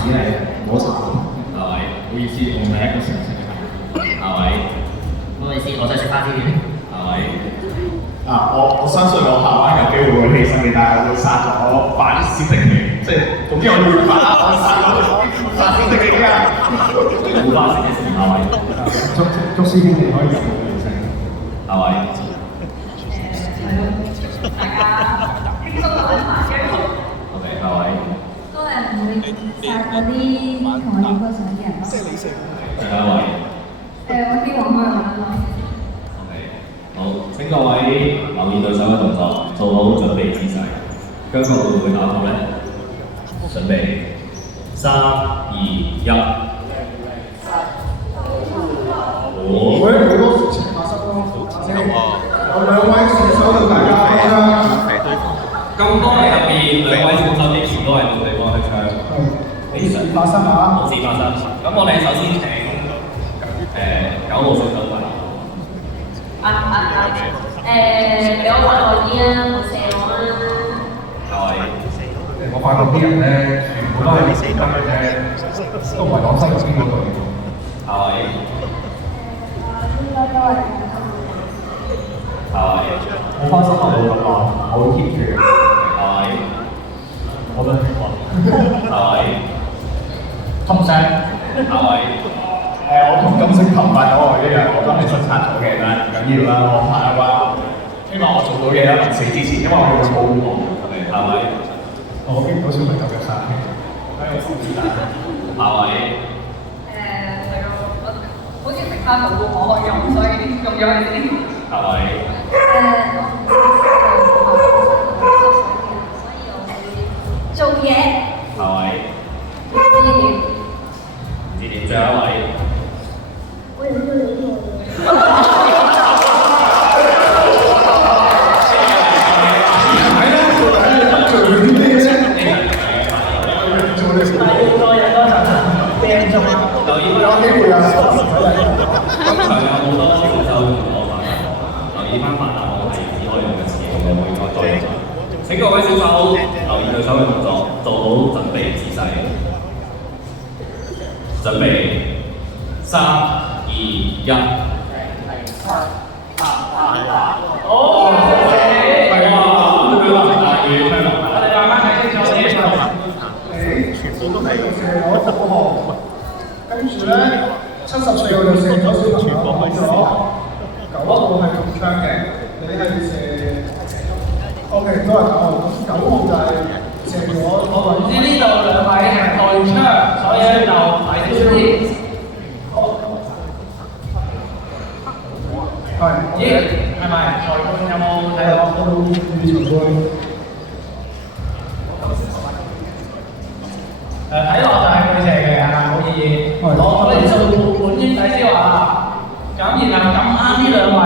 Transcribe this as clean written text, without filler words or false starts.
子嚟摸茶。係咪？唔好意思，我唔係一個常識嘅人，係咪？唔好意思，我想食花椒魚。係咪？我相信我下晚有機會會犧牲嘅，但係我會殺咗反先定嘅，即係總之我要反我殺咗反先定嘅啊！冇花式嘅事，係咪？捉師兄你可以入到嘅聲，係咪？大家輕鬆玩下嘅。OK，係咪？都係唔會殺嗰啲同我影過相嘅人咯。最後一位。我希望可以玩咯。OK，好，請各位留意對手嘅動作，做好準備姿勢。姜國會唔會打套咧？準備，3、2、1。會好多事情發生咯。有兩位選手同大家開槍。咁多人入邊，兩位選手啲全都係冇地方去唱。幾時發生啊？冇事發生。咁我哋首先請9號選手問。俾我玩耐啲啊，冇射我啊！係咪？我發覺啲人咧，全部都係死咁嘅啫，都唔係講新邊個隊。係咪？應該都係。係咪？我翻新聞冇咁耐，我會 keep 住。係咪？我都係係咪？通聲。係咪？我同金星頭髮嗰個一樣，我都係出擦咗嘅，但係唔緊要啦，我下一關希望我做到嘢啦，臨死之前，因為我會保護我。係咪？我見到小朋友嘅殺氣，喺度試試打。係咪？係咯，好似食花冇可用，所以用咗佢先。係咪？做嘢。係咪？唔知點。唔知點，最後一位。我有個人有。剛才有好多選手同我講，留意翻發答案係只可以用嘅詞，我哋唔應該再用。請各位選手留意對手嘅動作，做好準備姿勢。準備，3、2、1。好，係啊，我哋慢慢睇清楚先。全部都係射咗9號，跟住咧70歲我就射咗小朋友開咗，9號係中槍嘅，你係射 OK 都係9號，咁9號就係射咗。我唔知呢度兩位係對槍，所以咧就睇少少啲。係，咦？係咪？裁判有冇睇到？我都預場會。睇落就係佢射嘅，係咪冇異議？我哋做盤英仔先話，咁然後咁啱呢兩位。